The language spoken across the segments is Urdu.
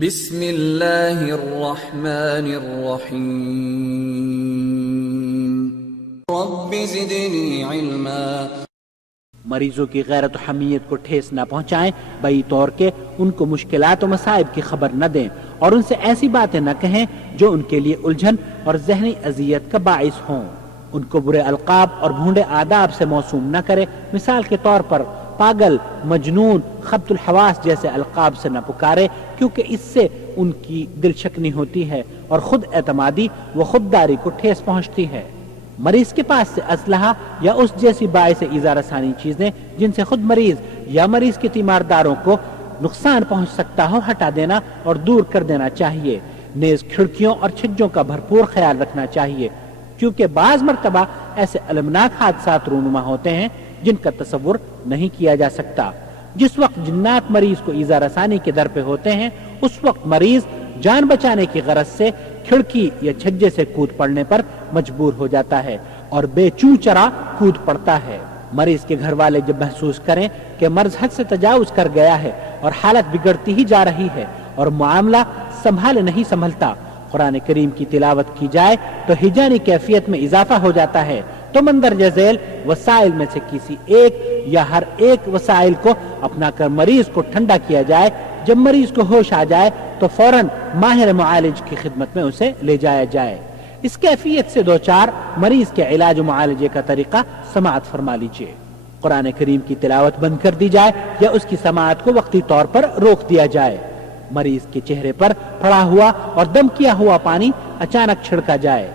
بسم اللہ الرحمن الرحیم رب زدنی علما۔ مریضوں کی غیرت و حمیت کو ٹھیس نہ پہنچائیں، بئی طور کے ان کو مشکلات و مصائب کی خبر نہ دیں اور ان سے ایسی باتیں نہ کہیں جو ان کے لیے الجھن اور ذہنی اذیت کا باعث ہوں۔ ان کو برے القاب اور بھونڈے آداب سے موسوم نہ کرے، مثال کے طور پر پاگل، مجنون، خبط الحواس جیسے القاب سے نہ پکارے، کیونکہ اس سے ان کی دل شکنی ہوتی ہے اور خود اعتمادی و خودداری کو ٹھیس پہنچتی ہے۔ مریض کے پاس سے اسلحہ یا اس جیسی باعث ایذا رسانی چیزیں جن سے خود مریض یا مریض کے تیمارداروں کو نقصان پہنچ سکتا ہو ہٹا دینا اور دور کر دینا چاہیے۔ نیز کھڑکیوں اور چھجوں کا بھرپور خیال رکھنا چاہیے، کیونکہ بعض مرتبہ ایسے المناک حادثات رونما ہوتے ہیں جن کا تصور نہیں کیا جا سکتا۔ جس وقت جنات مریض کو ایذا رسانی کے در پہ ہوتے ہیں، اس وقت مریض جان بچانے کی غرض سے کھڑکی یا چھجے سے کود پڑنے پر مجبور ہو جاتا ہے اور بے چوں چرا کود پڑتا ہے۔ مریض کے گھر والے جب محسوس کریں کہ مرض حد سے تجاوز کر گیا ہے اور حالت بگڑتی ہی جا رہی ہے اور معاملہ سنبھال نہیں سنبھلتا، قرآن کریم کی تلاوت کی جائے تو ہجانی کیفیت میں اضافہ ہو جاتا ہے، تو مندرجہ ذیل وسائل میں سے کسی ایک یا ہر ایک وسائل کو اپنا کر مریض کو ٹھنڈا کیا جائے۔ جب مریض کو ہوش آ جائے تو فوراً ماہر معالج کی خدمت میں اسے لے جایا جائے۔ اس کیفیت سے دو چار مریض کے علاج و معالجے کا طریقہ سماعت فرما لیجیے۔ قرآن کریم کی تلاوت بند کر دی جائے یا اس کی سماعت کو وقتی طور پر روک دیا جائے۔ مریض کے چہرے پر پڑا ہوا اور دم کیا ہوا پانی اچانک چھڑکا جائے۔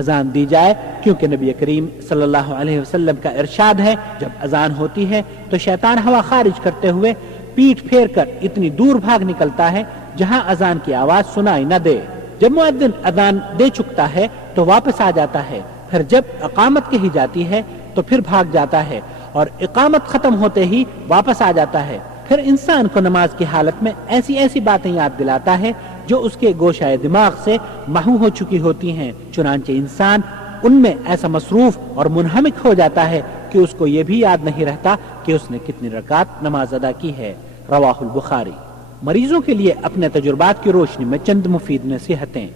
اذان دی جائے، کیونکہ نبی کریم صلی اللہ علیہ وسلم کا ارشاد ہے، جب اذان ہوتی ہے تو شیطان ہوا خارج کرتے ہوئے پیٹھ پھیر کر اتنی دور بھاگ نکلتا ہے جہاں اذان کی آواز سنائی نہ دے۔ جب مؤذن اذان دے چکتا ہے تو واپس آ جاتا ہے، پھر جب اقامت کہی جاتی ہے تو پھر بھاگ جاتا ہے اور اقامت ختم ہوتے ہی واپس آ جاتا ہے۔ پھر انسان کو نماز کی حالت میں ایسی ایسی باتیں یاد دلاتا ہے جو اس کے گوشہ دماغ سے محو ہو چکی ہوتی ہیں، چنانچہ انسان ان میں ایسا مصروف اور منہمک ہو جاتا ہے کہ اس کو یہ بھی یاد نہیں رہتا کہ اس نے کتنی رکعت نماز ادا کی ہے۔ رواہ البخاری۔ مریضوں کے لیے اپنے تجربات کی روشنی میں چند مفید نصیحتیں۔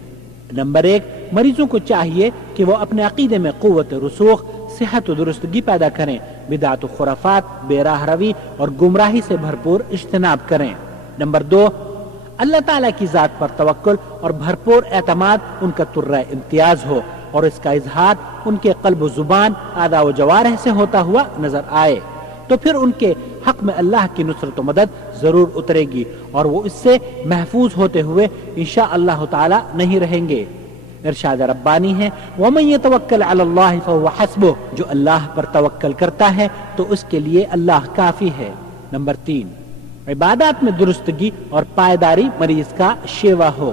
نمبر 1، مریضوں کو چاہیے کہ وہ اپنے عقیدے میں قوت رسوخ، صحت و درستگی پیدا کریں، بدعت و خرافات، بے راہ روی اور گمراہی سے بھرپور اجتناب کریں۔ نمبر 2، اللہ تعالیٰ کی ذات پر توکل اور بھرپور اعتماد ان کا طرہ امتیاز ہو اور اس کا اظہار ان کے قلب و زبان، اعضاء و جوارح سے ہوتا ہوا نظر آئے، تو پھر ان کے حق میں اللہ کی نصرت و مدد ضرور اترے گی اور وہ اس سے محفوظ ہوتے ہوئے انشاءاللہ تعالی نہیں رہیں گے۔ ارشاد ربانی ہے، وَمَن يَتَوَكَّلْ عَلَى اللَّهِ فَهُوَ حَسْبُهُ، جو اللہ پر توکل کرتا ہے تو اس کے لیے اللہ کافی ہے۔ نمبر 3، عبادات میں درستگی اور پائیداری مریض کا شیوا ہو۔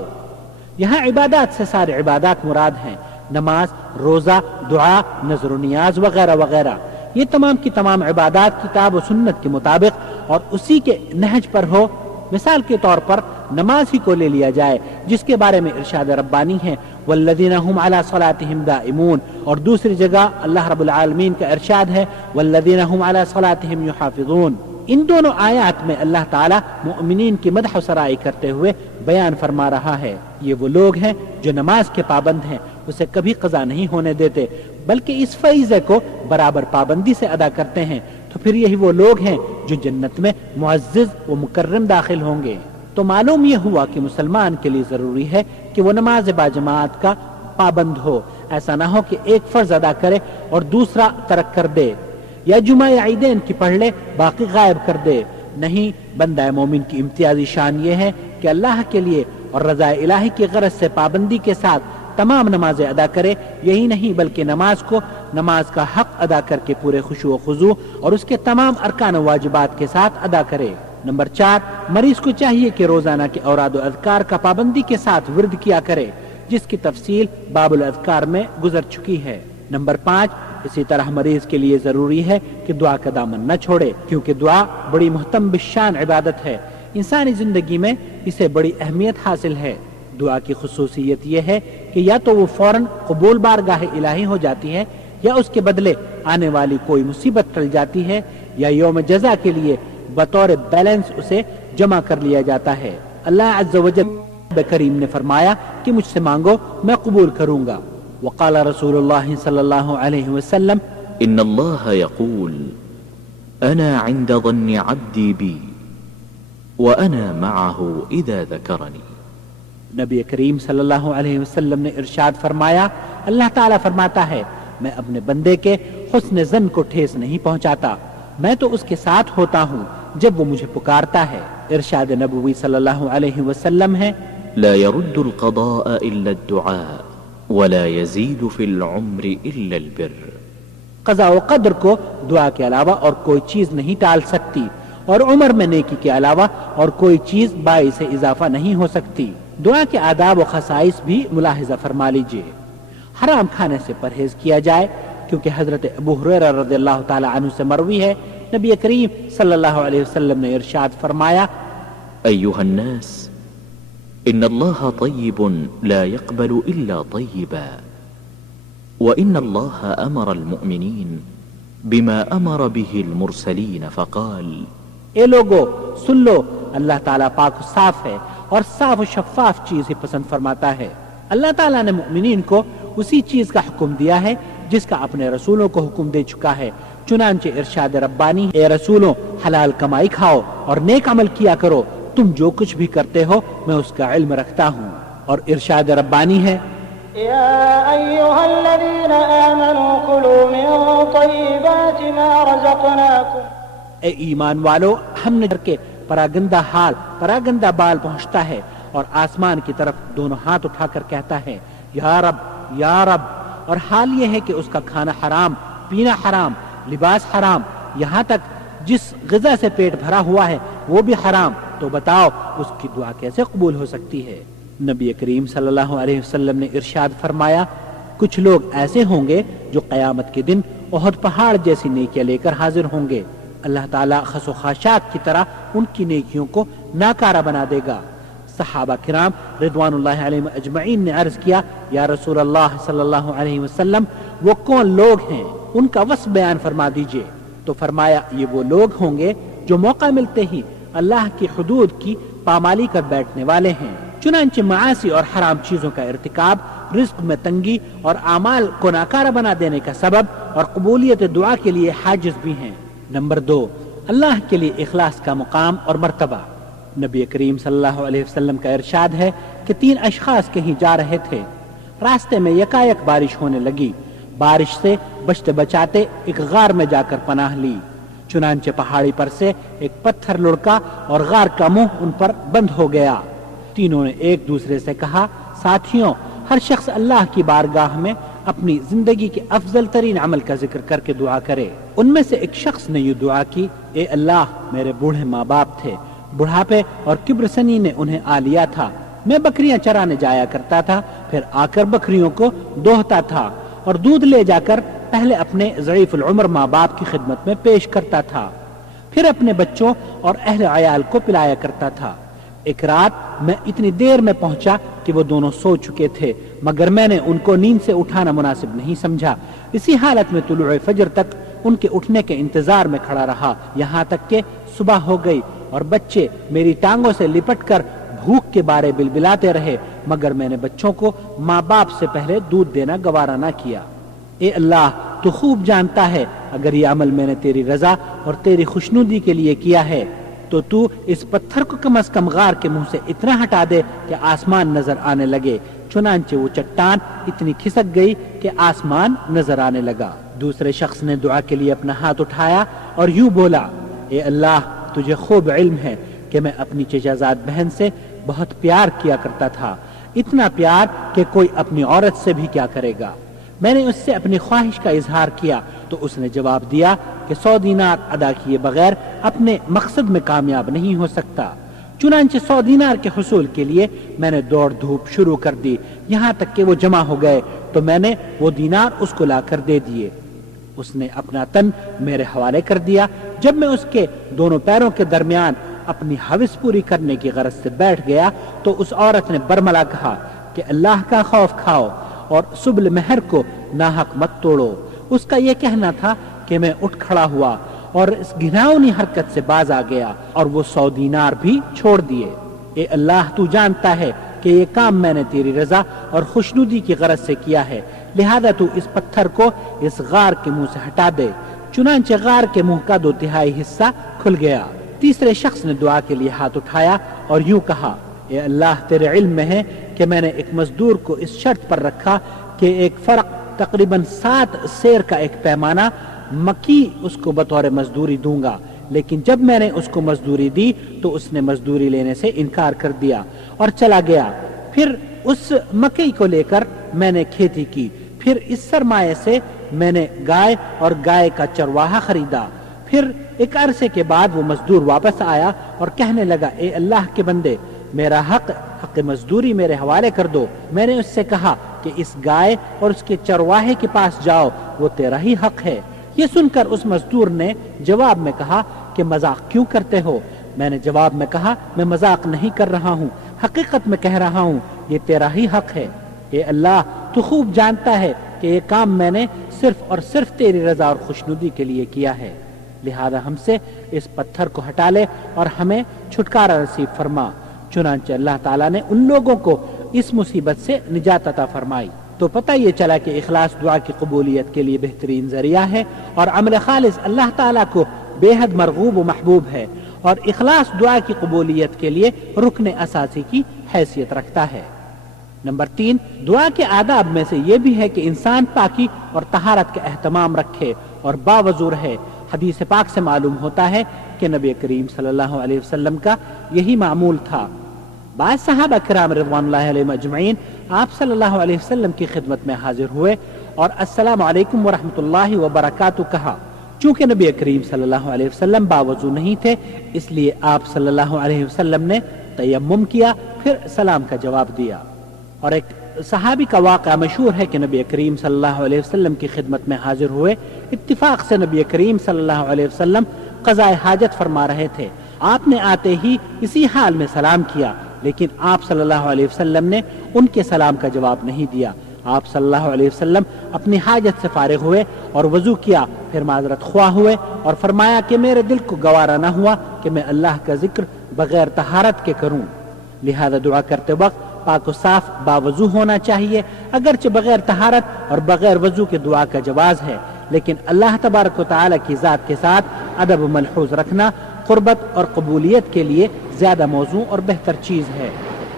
یہاں عبادات سے سارے عبادات مراد ہیں، نماز، روزہ، دعا، نذر و نیاز وغیرہ وغیرہ۔ یہ تمام کی تمام عبادات کتاب و سنت کے مطابق اور اسی کے نہج پر ہو۔ مثال کے طور پر نماز ہی کو لے لیا جائے، جس کے بارے میں ارشاد ربانی ہے، والذین هم علی صلاتہم دائمون، اور دوسری جگہ اللہ رب العالمین کا ارشاد ہے، والذین هم علی صلاتہم یحافظون۔ ان دونوں آیات میں اللہ تعالی مؤمنین کی مدح و سرائی کرتے ہوئے بیان فرما رہا ہے، یہ وہ لوگ ہیں جو نماز کے پابند ہیں، اسے کبھی قضا نہیں ہونے دیتے بلکہ اس فریضے کو برابر پابندی سے ادا کرتے ہیں، تو پھر یہی وہ لوگ ہیں جو جنت میں معزز و مکرم داخل ہوں گے۔ تو معلوم یہ ہوا کہ مسلمان کے لیے ضروری ہے کہ وہ نماز باجماعت کا پابند ہو، ایسا نہ ہو کہ ایک فرض ادا کرے اور دوسرا ترک کر دے، یا جمعہ یا عیدین کی پڑھ لے باقی غائب کر دے۔ نہیں، بندہ مومن کی امتیازی شان یہ ہے کہ اللہ کے لیے اور رضا الہی کی غرض سے پابندی کے ساتھ تمام نمازیں ادا کرے۔ یہی نہیں بلکہ نماز کا حق ادا کر کے پورے خشوع و خضوع اور اس کے تمام ارکان و واجبات کے ساتھ ادا کرے۔ نمبر 4، مریض کو چاہیے کہ روزانہ کے اوراد و اذکار کا پابندی کے ساتھ ورد کیا کرے، جس کی تفصیل باب الاذکار میں گزر چکی ہے۔ نمبر 5، اسی طرح مریض کے لیے ضروری ہے کہ دعا کا دامن نہ چھوڑے، کیونکہ دعا بڑی مہتم بالشان عبادت ہے، انسانی زندگی میں اسے بڑی اہمیت حاصل ہے۔ دعا کی خصوصیت یہ ہے کہ یا تو وہ فوراً قبول بارگاہ الہی ہو جاتی ہے، یا اس کے بدلے آنے والی کوئی مصیبت ٹل جاتی ہے، یا یوم جزا کے لیے بطور بیلنس اسے جمع کر لیا جاتا ہے۔ اللہ عز و جل کریم نے فرمایا کہ مجھ سے مانگو میں قبول کروں گا. وقال رسول اللہ صلی اللہ علیہ وسلم إن الله يقول أنا عند ظن عبدي بي وأنا معه إذا ذكرني. نبی کریم صلی اللہ علیہ وسلم نے ارشاد فرمایا اللہ تعالیٰ فرماتا ہے میں اپنے بندے کے حسن ظن کو ٹھیس نہیں پہنچاتا، میں تو اس کے ساتھ ہوتا ہوں جب وہ مجھے پکارتا ہے. ارشاد نبوی صلی اللہ علیہ وسلم ہے لا يرد القضاء إلا الدعاء ولا يزيد في العمر إلا البر. قضاء و قدر کو دعا کے علاوہ اور کوئی چیز نہیں ٹال سکتی، اور عمر میں نیکی کے علاوہ اور کوئی چیز باعث اضافہ نہیں ہو سکتی. دعا کے آداب و خصائص بھی ملاحظہ فرما لیجئے. حرام کھانے سے پرہیز کیا جائے، کیونکہ حضرت ابو ہریرہ رضی اللہ تعالی عنہ سے مروی ہے نبی کریم صلی اللہ علیہ وسلم نے ارشاد فرمایا أيها الناس إن الله طيب لا يقبل إلا طيبا وإن الله أمر المؤمنين بما أمر به المرسلين فقال اے لوگو سن لو، اللہ تعالیٰ پاک و صاف ہے اور صاف و شفاف چیز ہی پسند فرماتا ہے. اللہ تعالیٰ نے مؤمنین کو اسی چیز کا حکم دیا ہے جس کا اپنے رسولوں کو حکم دے چکا ہے. چنانچہ ارشاد ربانی اے رسولوں حلال کمائی کھاؤ اور نیک عمل کیا کرو، تم جو کچھ بھی کرتے ہو میں اس کا علم رکھتا ہوں. اور ارشاد ربانی ہے يا أيها الذين آمنوا كلوا من طيبات ما رزقناكم. اے ایمان والو، ہم نے کے پراگندہ حال پراگندہ بال پہنچتا ہے اور آسمان کی طرف دونوں ہاتھ اٹھا کر کہتا ہے یا رب یا رب، اور حال یہ ہے کہ اس کا کھانا حرام، پینا حرام، لباس حرام، یہاں تک جس غذا سے پیٹ بھرا ہوا ہے وہ بھی حرام، تو بتاؤ اس کی دعا کیسے قبول ہو سکتی ہے. نبی کریم صلی اللہ علیہ وسلم نے ارشاد فرمایا کچھ لوگ ایسے ہوں گے جو قیامت کے دن احد پہاڑ جیسی نیکیاں لے کر حاضر ہوں گے. اللہ تعالیٰ خس و خاشاک کی طرح ان کی نیکیوں کو ناکارہ بنا دے گا. صحابہ کرام رضوان اللہ علیہم اجمعین نے عرض کیا یا رسول اللہ صلی اللہ علیہ وسلم وہ کون لوگ ہیں، ان کا وصف بیان فرما دیجئے. تو فرمایا یہ وہ لوگ ہوں گے جو موقع ملتے ہی اللہ کی حدود کی پامالی کر بیٹھنے والے ہیں. چنانچہ معاصی اور حرام چیزوں کا ارتکاب رزق میں تنگی اور اعمال کو ناکارہ بنا دینے کا سبب اور قبولیت دعا کے لیے حاجز بھی ہیں. نمبر 2، اللہ کے لیے اخلاص کا مقام اور مرتبہ. نبی کریم صلی اللہ علیہ وسلم کا ارشاد ہے کہ 3 اشخاص کہیں جا رہے تھے، راستے میں یکایک بارش ہونے لگی، بارش سے بچتے بچاتے ایک غار میں جا کر پناہ لی. چنانچہ پہاڑی پر سے ایک پتھر لڑکا اور غار کا منہ ان پر بند ہو گیا. تینوں نے ایک دوسرے سے کہا ساتھیوں، ہر شخص اللہ کی بارگاہ میں اپنی زندگی کے افضل ترین عمل کا ذکر کر کے دعا کرے. ان میں سے ایک شخص نے یہ دعا کی اے اللہ میرے بوڑھے ماں باپ تھے، بڑھاپے اور کبر سنی نے انہیں آ لیا تھا، میں بکریاں چرانے جایا کرتا تھا، پھر آ کر بکریوں کو دوہتا تھا اور دودھ لے جا کر پہلے اپنے ضعیف العمر ماں باپ کی خدمت میں پیش کرتا تھا، پھر اپنے بچوں اور اہل عیال کو پلایا کرتا تھا. ایک رات میں اتنی دیر میں پہنچا کہ وہ دونوں سو چکے تھے، مگر میں نے ان کو نیند سے اٹھانا مناسب نہیں سمجھا. اسی حالت میں طلوع فجر تک ان کے اٹھنے کے انتظار میں کھڑا رہا، یہاں تک کہ صبح ہو گئی اور بچے میری ٹانگوں سے لپٹ کر بھوک کے بارے بلبلاتے رہے، مگر میں نے بچوں کو ماں باپ سے پہلے دودھ دینا گوارا نہ کیا. اے اللہ تو خوب جانتا ہے اگر یہ عمل میں نے تیری رضا اور تیری خوشنودی کے لیے کیا ہے تو تو اس پتھر کو کم از کم غار کے منہ سے اتنا ہٹا دے کہ آسمان نظر آنے لگے. چنانچہ وہ چٹان اتنی کھسک گئی کہ آسمان نظر آنے لگا. دوسرے شخص نے دعا کے لیے اپنا ہاتھ اٹھایا اور یوں بولا اے اللہ تجھے خوب علم ہے کہ میں اپنی چچا زاد بہن سے بہت پیار کیا کرتا تھا، اتنا پیار کہ کوئی اپنی عورت سے بھی کیا کرے گا. میں نے اس سے اپنی خواہش کا اظہار کیا تو اس نے جواب دیا کہ 100 دینار ادا کیے بغیر اپنے مقصد میں کامیاب نہیں ہو سکتا. چنانچہ 100 دینار کے حصول کے لیے میں نے دوڑ دھوپ شروع کر دی، یہاں تک کہ وہ جمع ہو گئے تو میں نے وہ دینار اس کو لا کر دے دیے. اس نے اپنا تن میرے حوالے کر دیا. جب میں اس کے دونوں پیروں کے درمیان اپنی حوث پوری کرنے کی غرض سے بیٹھ گیا تو اس عورت نے برملا کہا کہ اللہ کا خوف کھاؤ اور سبل مہر کو ناحق مت توڑو. اس کا یہ کہنا تھا کہ میں اٹھ کھڑا ہوا اور اس گھناؤنی حرکت سے باز آ گیا اور وہ 100 دینار بھی چھوڑ دیے. اے اللہ تو جانتا ہے کہ یہ کام میں نے تیری رضا اور خوشنودی کی غرض سے کیا ہے، لہذا تو اس پتھر کو اس غار کے منہ سے ہٹا دے۔ چنانچہ غار کے منہ کا 2/3 حصہ کھل گیا۔ تیسرے شخص نے دعا کے لیے ہاتھ اٹھایا اور یوں کہا، اے اللہ تیرے علم میں ہے کہ میں نے ایک مزدور کو اس شرط پر رکھا کہ ایک فرق تقریباً 7 سیر کا ایک پیمانہ مکی اس کو بطور مزدوری دوں گا، لیکن جب میں نے اس کو مزدوری دی تو اس نے مزدوری لینے سے انکار کر دیا اور چلا گیا۔ پھر اس مکئی کو لے کر میں نے کھیتی کی، پھر اس سرمایہ سے میں نے گائے اور گائے کا چرواہا خریدا۔ پھر ایک عرصے کے بعد وہ مزدور واپس آیا اور کہنے لگا، اے اللہ کے بندے، میرا حق مزدوری میرے حوالے کر دو۔ میں نے اس سے کہا کہ اس گائے اور اس کے چرواہے کے پاس جاؤ، وہ تیرا ہی حق ہے۔ یہ سن کر اس مزدور نے جواب میں کہا کہ مذاق کیوں کرتے ہو؟ میں نے جواب میں کہا، میں مذاق نہیں کر رہا ہوں، حقیقت میں کہہ رہا ہوں، یہ تیرا ہی حق ہے۔ اے اللہ تو خوب جانتا ہے کہ یہ کام میں نے صرف اور صرف تیری رضا اور خوشنودی کے لیے کیا ہے، لہذا ہم سے اس پتھر کو ہٹا لے اور ہمیں چھٹکارا نصیب فرما۔ چنانچہ اللہ تعالیٰ نے ان لوگوں کو اس مصیبت سے نجات عطا فرمائی۔ تو پتہ یہ چلا کہ اخلاص دعا کی قبولیت کے لیے بہترین ذریعہ ہے، اور عمل خالص اللہ تعالیٰ کو بے حد مرغوب و محبوب ہے، اور اخلاص دعا کی قبولیت کے لیے رکن اساسی کی حیثیت رکھتا ہے۔ نمبر 3، دعا کے آداب میں سے یہ بھی ہے کہ انسان پاکی اور طہارت کا اہتمام رکھے اور باوضو رہے۔ حدیث پاک سے معلوم ہوتا ہے کہ نبی کریم صلی اللہ علیہ وسلم کا یہی معمول تھا۔ بعض صحابہ کرام رضوان اللہ علیہم اجمعین آپ صلی اللہ علیہ وسلم کی خدمت میں حاضر ہوئے اور السلام علیکم ورحمۃ اللہ وبرکاتہ کہا۔ چونکہ نبی کریم صلی اللہ علیہ وسلم باوضو نہیں تھے، اس لیے آپ صلی اللہ علیہ وسلم نے تیمم کیا، پھر سلام کا جواب دیا۔ اور ایک صحابی کا واقعہ مشہور ہے کہ نبی کریم صلی اللہ علیہ وسلم کی خدمت میں حاضر ہوئے، اتفاق سے نبی کریم صلی اللہ علیہ وسلم قضاء حاجت فرما رہے تھے۔ آپ نے آتے ہی اسی حال میں سلام کیا، لیکن آپ صلی اللہ علیہ وسلم نے ان کے سلام کا جواب نہیں دیا۔ آپ صلی اللہ علیہ وسلم اپنی حاجت سے فارغ ہوئے اور وضو کیا، پھر معذرت خواہ ہوئے اور فرمایا کہ میرے دل کو گوارا نہ ہوا کہ میں اللہ کا ذکر بغیر طہارت کے کروں، لہذا دعا کرتے وقت پاک و صاف باوضو ہونا چاہیے۔ اگرچہ بغیر طہارت اور بغیر وضو کے دعا کا جواز ہے، لیکن اللہ تبارک و تعالی کی ذات کے ساتھ ادب ملحوظ رکھنا قربت اور قبولیت کے لیے زیادہ موزوں اور بہتر چیز ہے۔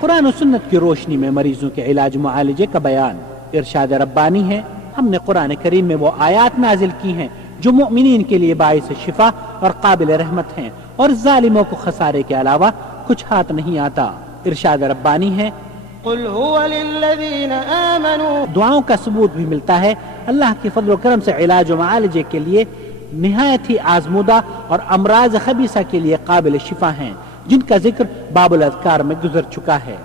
قرآن و سنت کی روشنی میں مریضوں کے علاج معالجے کا بیان ارشاد ربانی ہے۔ ہم نے قرآن کریم میں وہ آیات نازل کی ہیں جو مؤمنین کے لیے باعث شفا اور قابل رحمت ہیں، اور ظالموں کو خسارے کے علاوہ کچھ ہاتھ نہیں آتا۔ ارشاد ربانی ہے، قل هو للذین آمنوا، دعاؤں کا ثبوت بھی ملتا ہے اللہ کے فضل و کرم سے علاج و معالجے کے لیے نہایت ہی آزمودہ اور امراض خبیثہ کے لیے قابل شفا ہیں، جن کا ذکر باب الاذکار میں گزر چکا ہے۔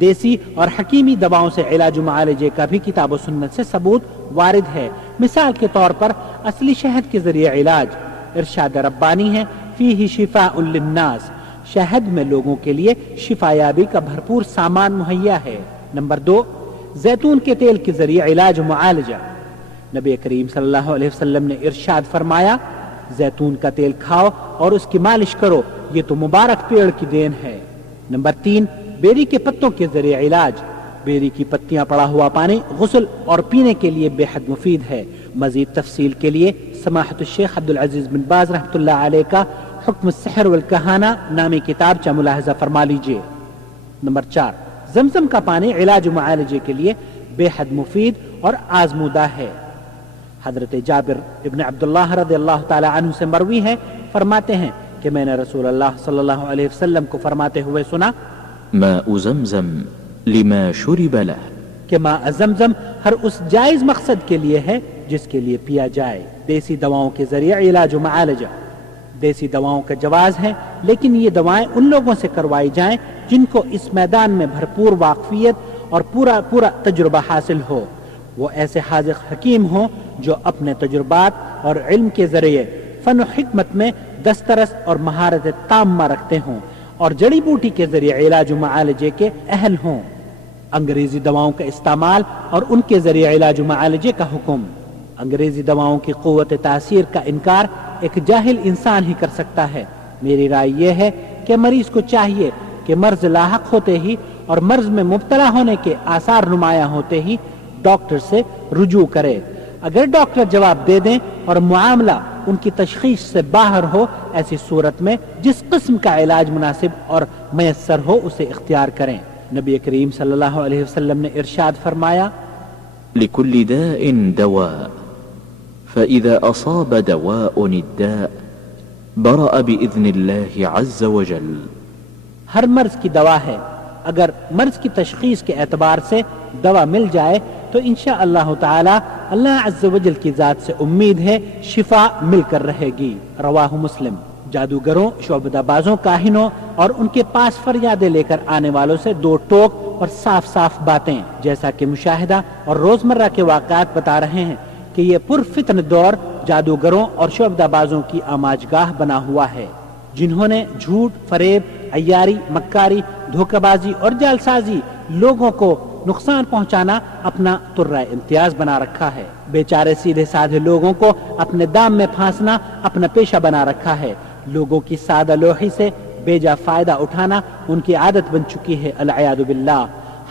دیسی اور حکیمی دواؤں سے علاج و معالجے کا بھی کتاب و سنت سے ثبوت وارد ہے۔ مثال کے طور پر اصلی شہد کے ذریعے علاج، ارشاد ربانی ہے، فیہ شفاء للناس، شہد میں لوگوں کے لیے شفا یابی کا بھرپور سامان مہیا ہے۔ نمبر 2، زیتون کے تیل کے ذریعے علاج و معالجہ۔ نبی کریم صلی اللہ علیہ وسلم نے ارشاد فرمایا، زیتون کا تیل کھاؤ اور اس کی مالش کرو، یہ تو مبارک پیڑ کی دین ہے۔ نمبر 3، بیری کے پتوں کے ذریعے علاج۔ بیری کی پتیاں پڑا ہوا پانی غسل اور پینے کے لیے بے حد مفید ہے۔ مزید تفصیل کے لیے سماحت الشیخ عبدالعزیز بن باز رحمۃ اللہ علیہ کا حکم السحر والکہانہ نامی کتاب کا ملاحظہ فرما لیجیے۔ نمبر 4، زمزم کا پانی علاج و معالجے کے لیے بے حد مفید اور آزمودہ ہے۔ حضرت جابر ابن عبداللہ رضی اللہ تعالی عنہ سے مروی ہے، فرماتے ہیں کہ میں نے رسول اللہ صلی اللہ علیہ وسلم کو فرماتے ہوئے سنا، ماء زمزم لما شرب له، کہ ماء زمزم ہر اس جائز مقصد کے لیے ہے جس کے لیے پیا جائے۔ دیسی دواؤں کے ذریعے علاج و معالجہ۔ دیسی دواؤں کا جواز ہے، لیکن یہ دوائیں ان لوگوں سے کروائی جائیں جن کو اس میدان میں بھرپور واقفیت اور پورا تجربہ حاصل ہو۔ وہ ایسے حاذق حکیم ہوں جو اپنے تجربات اور علم کے ذریعے فن و حکمت میں دسترس اور مہارت تامہ رکھتے ہوں، اور جڑی بوٹی کے ذریعے علاج و معالجے کے اہل ہوں۔ انگریزی دواؤں کا استعمال اور ان کے ذریعے علاج و معالجے کا حکم۔ انگریزی دواؤں کی قوت تاثیر کا انکار ایک جاہل انسان ہی کر سکتا ہے۔ میری رائے یہ ہے کہ مریض کو چاہیے کہ کہ مرض لاحق ہوتے ہی اور مرض میں مبتلا ہونے کے آثار نمایاں ہوتے ہی ڈاکٹر سے رجوع کرے۔ اگر ڈاکٹر جواب دے دیں اور معاملہ ان کی تشخیص سے باہر ہو، ایسی صورت میں جس قسم کا علاج مناسب اور میسر ہو اسے اختیار کریں۔ نبی کریم صلی اللہ علیہ وسلم نے ارشاد فرمایا، لكل داء دواء فإذا أصاب دواء الداء برأ بإذن الله عز وجل۔ ہر مرض کی دوا ہے، اگر مرض کی تشخیص کے اعتبار سے دوا مل جائے تو انشاءاللہ تعالی اللہ عز و جل کی ذات سے امید ہے شفا مل کر رہے گی۔ رواہ مسلم۔ جادوگروں، شعبدہ بازوں، کاہنوں اور ان کے پاس فریادیں لے کر آنے والوں سے دو ٹوک اور صاف صاف باتیں، جیسا کہ مشاہدہ اور روزمرہ کے واقعات بتا رہے ہیں کہ یہ پرفتن دور جادوگروں اور شعبدہ بازوں کی آماج گاہ بنا ہوا ہے، جنہوں نے جھوٹ، فریب، عیاری، مکاری، دھوکہ بازی اور جعلسازی، لوگوں کو نقصان پہنچانا اپنا طرہ امتیاز بنا رکھا ہے۔ بیچارے سیدھے سادھے لوگوں کو اپنے دام میں پھانسنا اپنا پیشہ بنا رکھا ہے۔ لوگوں کی سادہ لوحی سے بیجا فائدہ اٹھانا ان کی عادت بن چکی ہے، العیاذ باللہ۔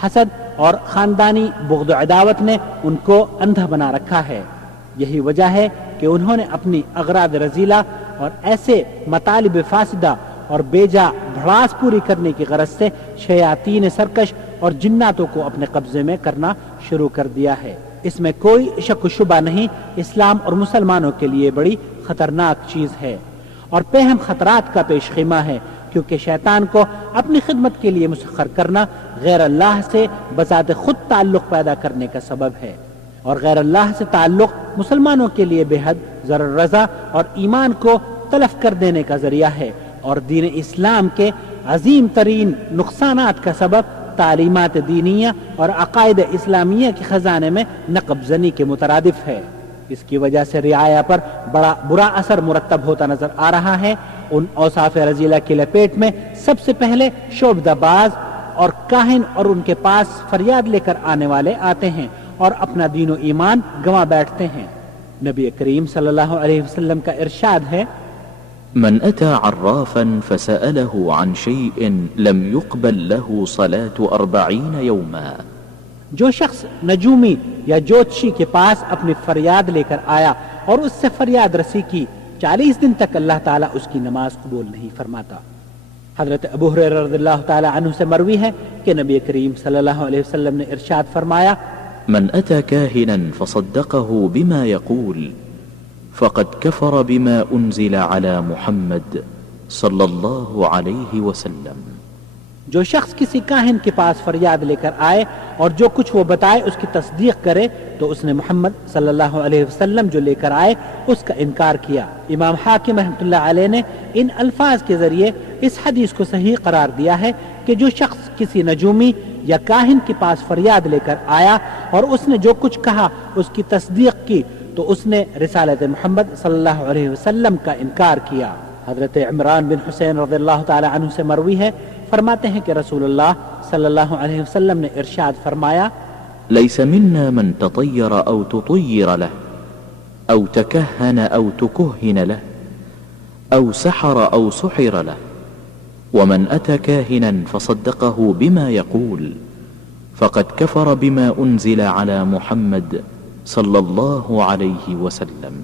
حسد اور خاندانی بغض و عداوت نے ان کو اندھا بنا رکھا ہے۔ یہی وجہ ہے کہ انہوں نے اپنی اغراض رذیلہ اور ایسے مطالب فاسدہ اور بیجا بھڑاس پوری کرنے کی غرض سے شیاطین سرکش اور جناتوں کو اپنے قبضے میں کرنا شروع کر دیا ہے۔ اس میں کوئی شک و شبہ نہیں، اسلام اور مسلمانوں کے لیے بڑی خطرناک چیز ہے اور پہم خطرات کا پیش خیمہ ہے، کیونکہ شیطان کو اپنی خدمت کے لیے مسخر کرنا غیر اللہ سے بذات خود تعلق پیدا کرنے کا سبب ہے، اور غیر اللہ سے تعلق مسلمانوں کے لیے بے حد ضرر رضا اور ایمان کو تلف کر دینے کا ذریعہ ہے، اور دین اسلام کے عظیم ترین نقصانات کا سبب تعلیمات دینیہ اور عقائد اسلامیہ کے خزانے میں نقب زنی کے مترادف ہے۔ اس کی وجہ سے رعایا پر بڑا برا اثر مرتب ہوتا نظر آ رہا ہے۔ ان اوصاف رذیلہ کی لپیٹ میں سب سے پہلے شعبدہ باز اور کاہن اور ان کے پاس فریاد لے کر آنے والے آتے ہیں اور اپنا دین و ایمان گنوا بیٹھتے ہیں۔ نبی کریم صلی اللہ علیہ وسلم کا ارشاد ہے، من أتى عرافا فسأله عن شيء لم يقبل له صلاة 40 يوما۔ جو شخص نجومی یا جوتشی کے پاس اپنی فریاد لے کر آیا اور اس سے فریاد رسی کی، 40 دن تک اللہ تعالیٰ اس کی نماز قبول نہیں فرماتا۔ حضرت ابو ہریرہ رضی اللہ تعالیٰ عنہ سے مروی ہے کہ نبی کریم صلی اللہ علیہ وسلم نے ارشاد فرمایا، من أتى كاهنا فصدقه بما يقول فقد كفر بما أنزل على محمد صلی اللہ علیہ وسلم۔ جو شخص کسی کاہن کے پاس فریاد لے کر آئے اور جو کچھ وہ بتائے اس کی تصدیق کرے تو اس نے محمد صلی اللہ علیہ وسلم جو لے کر آئے اس کا انکار کیا۔ امام حاکم رحمۃ اللہ علیہ نے ان الفاظ کے ذریعے اس حدیث کو صحیح قرار دیا ہے کہ جو شخص کسی نجومی یا کاہن کے پاس فریاد لے کر آیا اور اس نے جو کچھ کہا اس کی تصدیق کی تو اس نے رسالت محمد صلی اللہ علیہ وسلم کا انکار کیا۔ حضرت عمران بن حسین رضی اللہ تعالی عنہ سے مروی ہے، فرماتے ہیں کہ رسول اللہ صلی اللہ علیہ وسلم نے ارشاد فرمایا، ليس منا من تطير أو تطير له أو تكهن أو تكهن له أو سحر أو سحر له، ومن أتى كاهنا فصدقه بما يقول فقد كفر بما أنزل على محمد صلی اللہ علیہ وسلم۔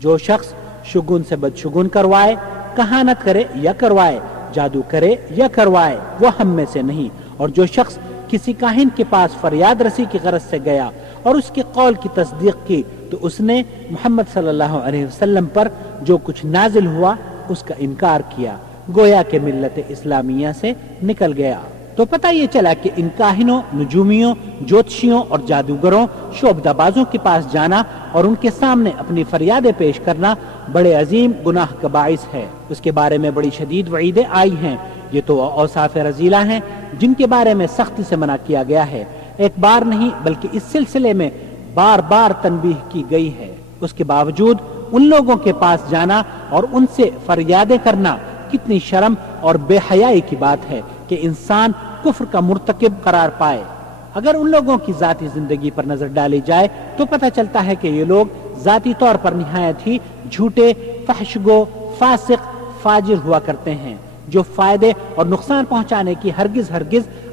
جو شخص شگون سے بدشگون کروائے، کہانت کرے یا کروائے، جادو کرے یا کروائے، وہ ہم میں سے نہیں۔ اور جو شخص کسی کاہن کے پاس فریاد رسی کی غرض سے گیا اور اس کے قول کی تصدیق کی تو اس نے محمد صلی اللہ علیہ وسلم پر جو کچھ نازل ہوا اس کا انکار کیا، گویا کہ ملت اسلامیہ سے نکل گیا۔ تو پتہ یہ چلا کہ ان کاہنوں، نجومیوں، جوتشیوں اور جادوگروں، شعبدہ بازوں کے پاس جانا اور ان کے سامنے اپنی فریادیں پیش کرنا بڑے عظیم گناہ کا باعث ہے۔ اس کے بارے میں بڑی شدید وعیدیں آئی ہیں۔ یہ تو اوصاف رذیلہ ہیں جن کے بارے میں سختی سے منع کیا گیا ہے۔ ایک بار نہیں بلکہ اس سلسلے میں بار بار تنبیہ کی گئی ہے۔ اس کے باوجود ان لوگوں کے پاس جانا اور ان سے فریادیں کرنا کتنی شرم اور بے حیائی کی بات ہے کہ انسان کفر کا مرتکب قرار پائے۔ اگر ان لوگوں کی ذاتی زندگی پر نظر ڈالی جائے تو پتہ چلتا ہے کہ یہ لوگ ذاتی طور پر نہایت ہی جھوٹے، فحش گو، فاسق، فاجر ہوا کرتے ہیں۔ جو فائدے اور نقصان پہنچانے کی ہرگز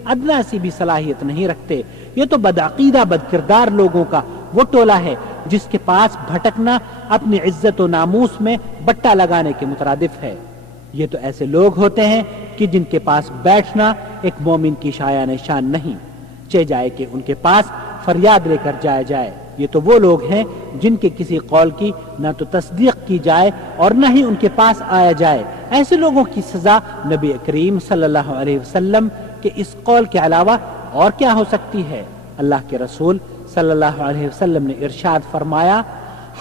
ادنا سی بھی صلاحیت نہیں رکھتے۔ یہ تو بدعقیدہ بدکردار لوگوں کا وہ ٹولہ ہے جس کے پاس بھٹکنا اپنی عزت و ناموس میں بٹا لگانے کے مترادف ہے۔ یہ تو ایسے لوگ ہوتے ہیں کہ جن کے پاس بیٹھنا ایک مومن کی شایان شان نہیں، چہ جائے کہ ان کے پاس فریاد لے کر جایا جائے۔ یہ تو وہ لوگ ہیں جن کے کسی قول کی نہ تو تصدیق کی جائے اور نہ ہی ان کے پاس آیا جائے۔ ایسے لوگوں کی سزا نبی کریم صلی اللہ علیہ وسلم کے اس قول کے علاوہ اور کیا ہو سکتی ہے؟ اللہ کے رسول صلی اللہ علیہ وسلم نے ارشاد فرمایا،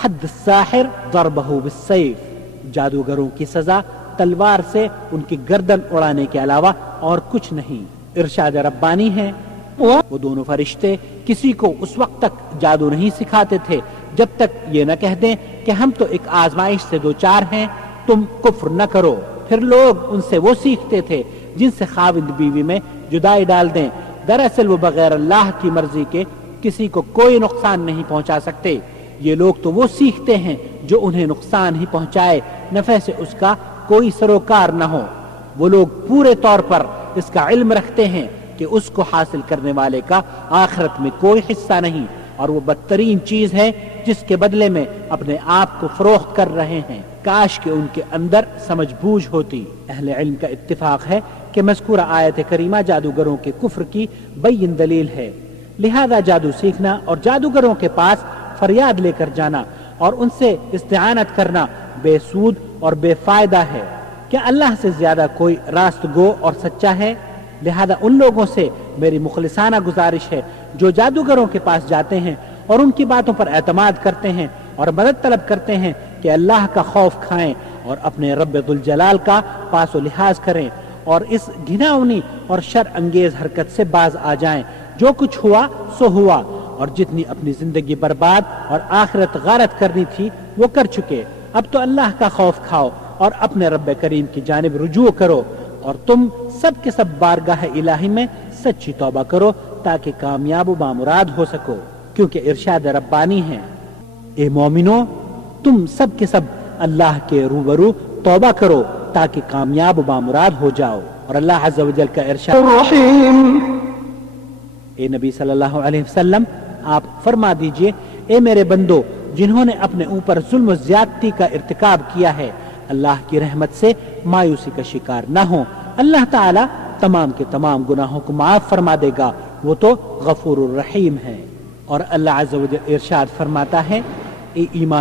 حد الساحر ضربہ بالسیف، جادوگروں کی سزا تلوار سے ان کی گردن اڑانے کے علاوہ اور کچھ نہیں۔ ارشاد ربانی ہے، وہ دونوں فرشتے کسی کو اس وقت تک جادو نہیں سکھاتے تھے جب تک یہ نہ کہہ دیں کہ ہم تو ایک آزمائش سے دوچار ہیں، تم کفر نہ کرو۔ پھر لوگ ان سے وہ سیکھتے تھے جن سے خاوند بیوی میں جدائی ڈال دیں، دراصل وہ بغیر اللہ کی مرضی کے کسی کو کوئی نقصان نہیں پہنچا سکتے۔ یہ لوگ تو وہ سیکھتے ہیں جو انہیں نقصان ہی پہنچائے، نفع سے اس کا کوئی سروکار نہ ہو۔ وہ لوگ پورے طور پر اس کا علم رکھتے ہیں کہ اس کو حاصل کرنے والے کا آخرت میں کوئی حصہ نہیں، اور وہ بدترین چیز ہے جس کے بدلے میں اپنے آپ کو فروخت کر رہے ہیں۔ کاش کہ ان کے اندر سمجھ بوجھ ہوتی۔ اہل علم کا اتفاق ہے کہ مذکورہ آیت کریمہ جادوگروں کے کفر کی بین دلیل ہے، لہذا جادو سیکھنا اور جادوگروں کے پاس فریاد لے کر جانا اور ان سے استعانت کرنا بے سود اور بے فائدہ ہے۔ کیا اللہ سے زیادہ کوئی راست گو اور سچا ہے؟ لہذا ان لوگوں سے میری مخلصانہ گزارش ہے جو جادوگروں کے پاس جاتے ہیں اور ان کی باتوں پر اعتماد کرتے ہیں اور مدد طلب کرتے ہیں کہ اللہ کا خوف کھائیں اور اپنے رب ذوالجلال کا پاس و لحاظ کریں اور اس گھناؤنی اور شر انگیز حرکت سے باز آ جائیں۔ جو کچھ ہوا سو ہوا، اور جتنی اپنی زندگی برباد اور آخرت غارت کرنی تھی وہ کر چکے۔ اب تو اللہ کا خوف کھاؤ اور اپنے رب کریم کی جانب رجوع کرو، اور تم سب کے سب بارگاہ الہی میں سچی توبہ کرو تاکہ کامیاب و بامراد ہو سکو، کیونکہ ارشاد ربانی ہے، اے مومنو تم سب کے سب اللہ کے روبرو توبہ کرو تاکہ کامیاب و بامراد ہو جاؤ۔ اور اللہ عز و جل کا ارشاد، اے نبی صلی اللہ علیہ وسلم آپ فرما دیجئے، اے میرے بندو جنہوں نے اپنے اوپر ظلم و زیادتی کا ارتکاب کیا ہے، اللہ کی رحمت سے مایوسی کا شکار نہ ہو۔ اللہ تعالی تمام کے تمام گناہوں کو معاف فرما دے گا، وہ تو غفور الرحیم ہے۔ اور اللہ عز و جل ارشاد فرماتا ہے، اے ایمان